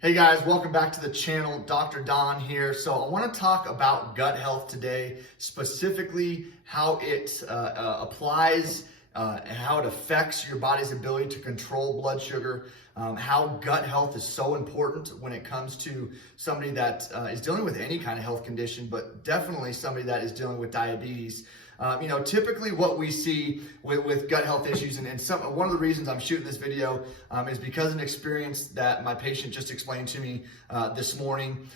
Hey guys, welcome back to the channel. Dr. Don here. So I want to talk about gut health today, specifically how it applies and how it affects your body's ability to control blood sugar, how gut health is so important when it comes to somebody that is dealing with any kind of health condition, but definitely somebody that is dealing with diabetes. Typically what we see with gut health issues, and one of the reasons I'm shooting this video is because of an experience that my patient just explained to me this morning.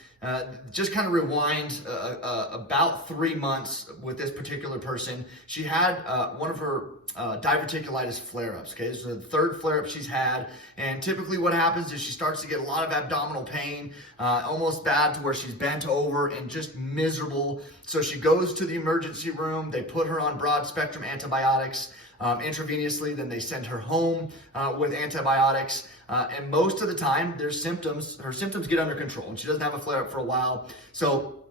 Just kind of rewind about 3 months with this particular person. She had one of her diverticulitis flare-ups. Okay, this is the third flare-up she's had, and typically what happens is she starts to get a lot of abdominal pain, almost bad to where she's bent over and just miserable. So she goes to the emergency room. They put her on broad-spectrum antibiotics intravenously. Then they send her home with antibiotics. And most of the time, her symptoms get under control, and she doesn't have a flare-up for a while. So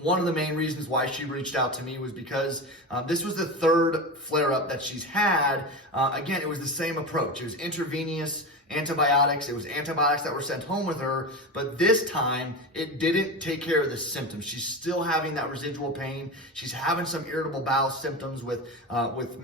one of the main reasons why she reached out to me was because this was the third flare-up that she's had. Again, it was the same approach. It was intravenous antibiotics. It was antibiotics that were sent home with her, but this time it didn't take care of the symptoms. She's still having that residual pain. She's having some irritable bowel symptoms with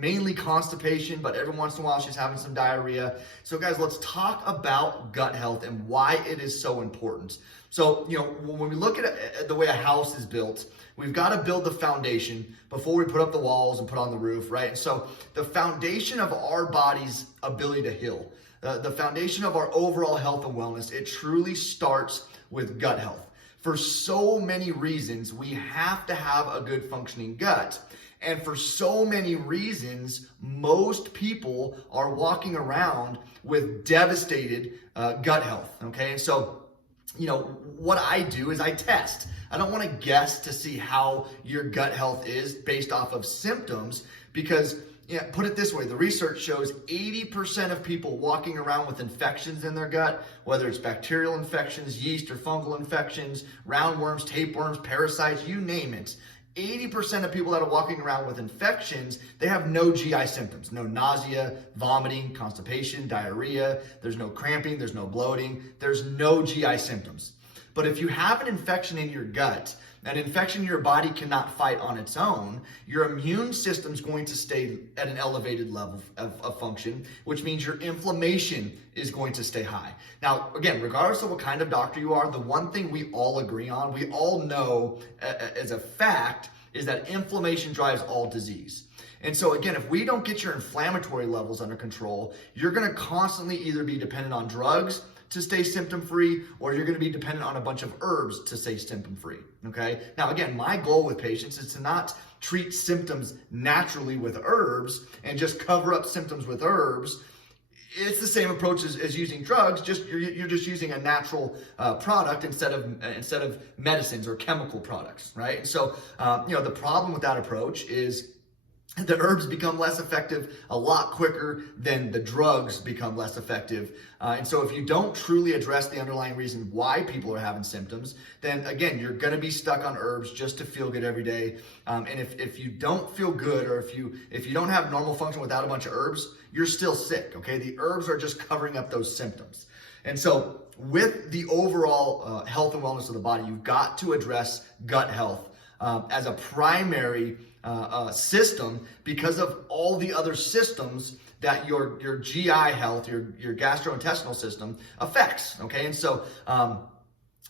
mainly constipation, but every once in a while she's having some diarrhea. So guys, let's talk about gut health and why it is so important. So, when we look at the way a house is built, we've got to build the foundation before we put up the walls and put on the roof, right? And so the foundation of our body's ability to heal, the foundation of our overall health and wellness, it truly starts with gut health. For so many reasons, we have to have a good functioning gut. And for so many reasons, most people are walking around with devastated gut health, okay? And so, what I do is I test. I don't want to guess to see how your gut health is based off of symptoms, because put it this way, the research shows 80% of people walking around with infections in their gut, whether it's bacterial infections, yeast or fungal infections, roundworms, tapeworms, parasites, you name it. 80% of people that are walking around with infections, they have no GI symptoms, no nausea, vomiting, constipation, diarrhea, there's no cramping, there's no bloating, there's no GI symptoms. But if you have an infection in your gut, an infection your body cannot fight on its own, your immune system's going to stay at an elevated level of function, which means your inflammation is going to stay high. Now, again, regardless of what kind of doctor you are, the one thing we all agree on, we all know as a fact, is that inflammation drives all disease. And so again, if we don't get your inflammatory levels under control, you're going to constantly either be dependent on drugs to stay symptom-free, or you're going to be dependent on a bunch of herbs to stay symptom-free, okay? Now, again, my goal with patients is to not treat symptoms naturally with herbs and just cover up symptoms with herbs. It's the same approach as using drugs, just you're just using a natural product instead of medicines or chemical products, right? So, the problem with that approach is the herbs become less effective a lot quicker than the drugs become less effective. And so if you don't truly address the underlying reason why people are having symptoms, then again, you're going to be stuck on herbs just to feel good every day. And if you don't feel good, or if you don't have normal function without a bunch of herbs, you're still sick, okay? The herbs are just covering up those symptoms. And so with the overall health and wellness of the body, you've got to address gut health as a primary system, because of all the other systems that your GI health, your gastrointestinal system affects, okay? And so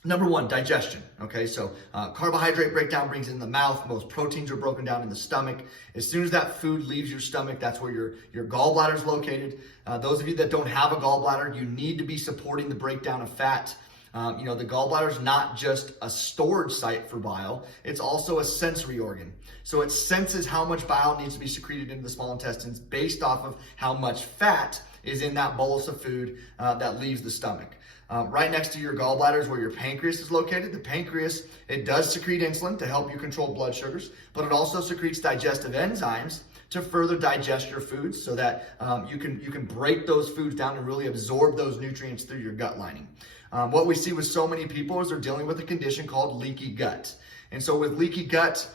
number one, digestion, okay? So carbohydrate breakdown brings in the mouth. Most proteins are broken down in the stomach. As soon as that food leaves your stomach, that's where your gallbladder is located. Those of you that don't have a gallbladder, you need to be supporting the breakdown of fat. The gallbladder is not just a storage site for bile, it's also a sensory organ. So it senses how much bile needs to be secreted into the small intestines based off of how much fat is in that bolus of food that leaves the stomach. Right next to your gallbladder is where your pancreas is located. The pancreas, it does secrete insulin to help you control blood sugars, but it also secretes digestive enzymes to further digest your foods so that you can break those foods down and really absorb those nutrients through your gut lining. What we see with so many people is they're dealing with a condition called leaky gut. And so with leaky gut,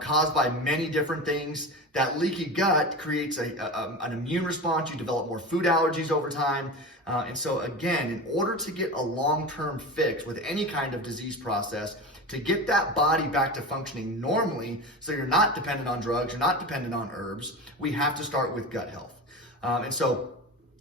caused by many different things, That leaky gut creates an immune response. You develop more food allergies over time. And so again, in order to get a long-term fix with any kind of disease process, to get that body back to functioning normally, so you're not dependent on drugs, you're not dependent on herbs, we have to start with gut health. And so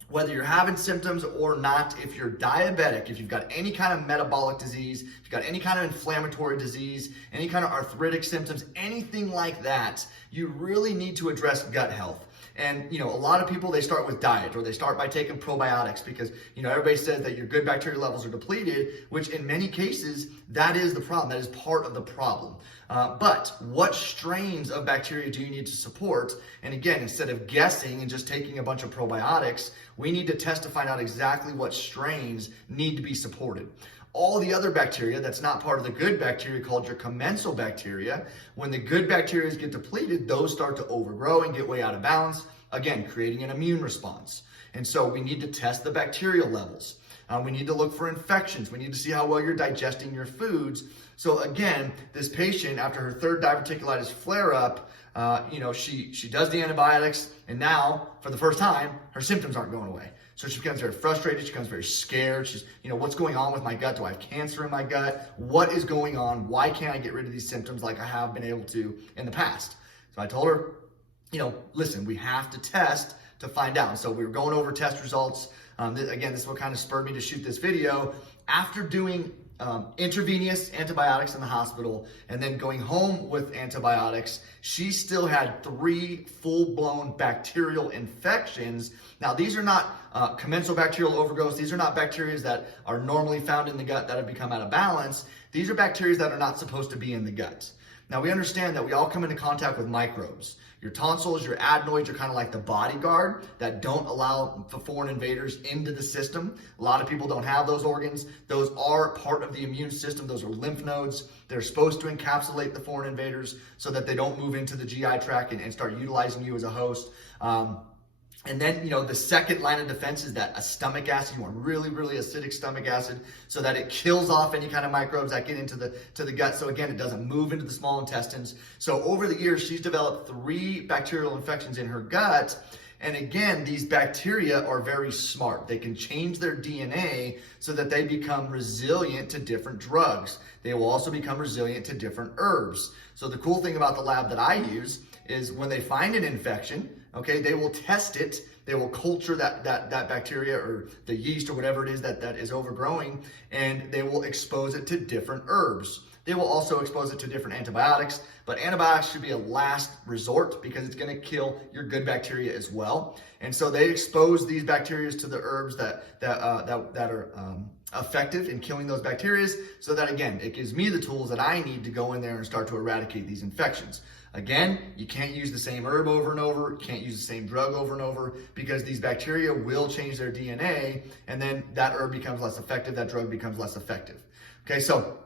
whether you're having symptoms or not, if you're diabetic, if you've got any kind of metabolic disease, if you've got any kind of inflammatory disease, any kind of arthritic symptoms, anything like that, you really need to address gut health. And, a lot of people, they start with diet, or they start by taking probiotics because, everybody says that your good bacteria levels are depleted, which in many cases, that is the problem. That is part of the problem. But what strains of bacteria do you need to support? And again, instead of guessing and just taking a bunch of probiotics, we need to test to find out exactly what strains need to be supported. All the other bacteria that's not part of the good bacteria, called your commensal bacteria, when the good bacteria get depleted, those start to overgrow and get way out of balance, again, creating an immune response. And so we need to test the bacterial levels. We need to look for infections. We need to see how well you're digesting your foods. So again, this patient, after her third diverticulitis flare-up, she does the antibiotics, and now, for the first time, her symptoms aren't going away. So she becomes very frustrated. She becomes very scared. She's, what's going on with my gut? Do I have cancer in my gut? What is going on? Why can't I get rid of these symptoms like I have been able to in the past? So I told her, listen, we have to test to find out. So we were going over test results. Again, this is what kind of spurred me to shoot this video. After doing intravenous antibiotics in the hospital and then going home with antibiotics, she still had 3 full-blown bacterial infections. Now, these are not commensal bacterial overgrowths. These are not bacteria that are normally found in the gut that have become out of balance. These are bacteria that are not supposed to be in the gut. Now, we understand that we all come into contact with microbes. Your tonsils, your adenoids are kind of like the bodyguard that don't allow the foreign invaders into the system. A lot of people don't have those organs. Those are part of the immune system. Those are lymph nodes. They're supposed to encapsulate the foreign invaders so that they don't move into the GI tract and start utilizing you as a host. And then, the second line of defense is that a stomach acid. You want really, really acidic stomach acid so that it kills off any kind of microbes that get into the gut. So again, it doesn't move into the small intestines. So over the years, she's developed 3 bacterial infections in her gut. And again, these bacteria are very smart. They can change their DNA so that they become resilient to different drugs. They will also become resilient to different herbs. So the cool thing about the lab that I use is when they find an infection, okay, they will test it. They will culture that bacteria or the yeast or whatever it is that is overgrowing, and they will expose it to different herbs. They will also expose it to different antibiotics, but antibiotics should be a last resort because it's going to kill your good bacteria as well. And so they expose these bacteria to the herbs that are effective in killing those bacteria, so that again, it gives me the tools that I need to go in there and start to eradicate these infections. Again, you can't use the same herb over and over, you can't use the same drug over and over, because these bacteria will change their DNA, and then that herb becomes less effective, that drug becomes less effective. Okay, so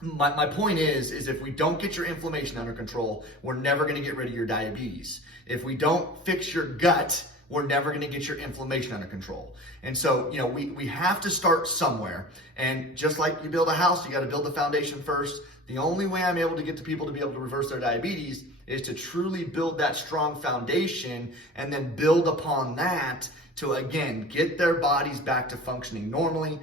my point is if we don't get your inflammation under control, we're never gonna get rid of your diabetes. If we don't fix your gut, we're never gonna get your inflammation under control. And so, we have to start somewhere. And just like you build a house, you gotta build the foundation first. The only way I'm able to get to people to be able to reverse their diabetes is to truly build that strong foundation and then build upon that to, again, get their bodies back to functioning normally,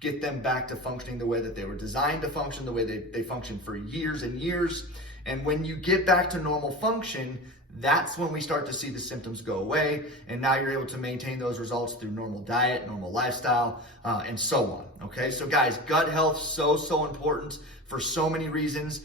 get them back to functioning the way that they were designed to function, the way they functioned for years and years. And when you get back to normal function, that's when we start to see the symptoms go away. And now you're able to maintain those results through normal diet, normal lifestyle, and so on. Okay, so guys, gut health, so important for so many reasons,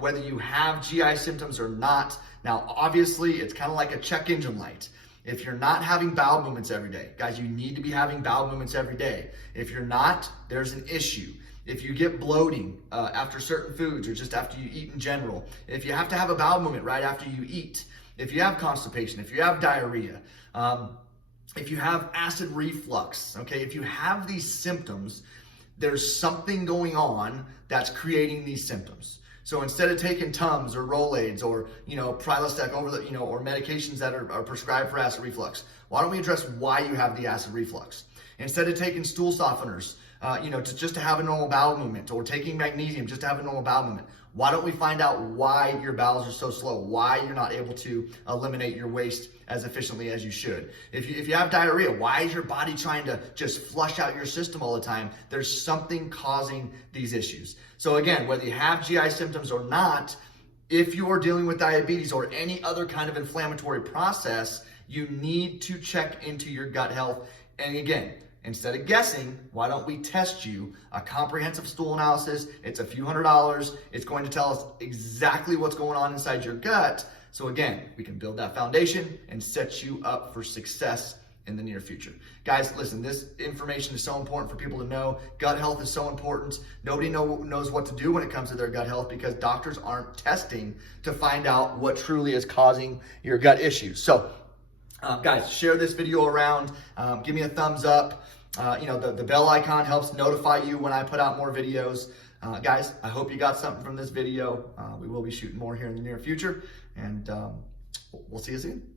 whether you have GI symptoms or not. Now, obviously, it's kind of like a check engine light. If you're not having bowel movements every day, guys, you need to be having bowel movements every day. If you're not, there's an issue. If you get bloating after certain foods or just after you eat in general, if you have to have a bowel movement right after you eat, if you have constipation, if you have diarrhea, if you have acid reflux, okay, if you have these symptoms, there's something going on that's creating these symptoms. So instead of taking Tums or Rolaids or, Prilosec or medications that are prescribed for acid reflux, why don't we address why you have the acid reflux? Instead of taking stool softeners, just to have a normal bowel movement, or taking magnesium just to have a normal bowel movement. Why don't we find out why your bowels are so slow, why you're not able to eliminate your waste as efficiently as you should? If you have diarrhea, why is your body trying to just flush out your system all the time? There's something causing these issues. So again, whether you have GI symptoms or not, if you are dealing with diabetes or any other kind of inflammatory process, you need to check into your gut health. And again, instead of guessing, why don't we test you? A comprehensive stool analysis, it's a few $100s. It's going to tell us exactly what's going on inside your gut. So again, we can build that foundation and set you up for success in the near future. Guys, listen, this information is so important for people to know. Gut health is so important. Nobody knows what to do when it comes to their gut health because doctors aren't testing to find out what truly is causing your gut issues. So guys, share this video around. Give me a thumbs up. The bell icon helps notify you when I put out more videos. Guys, I hope you got something from this video. We will be shooting more here in the near future, and we'll see you soon.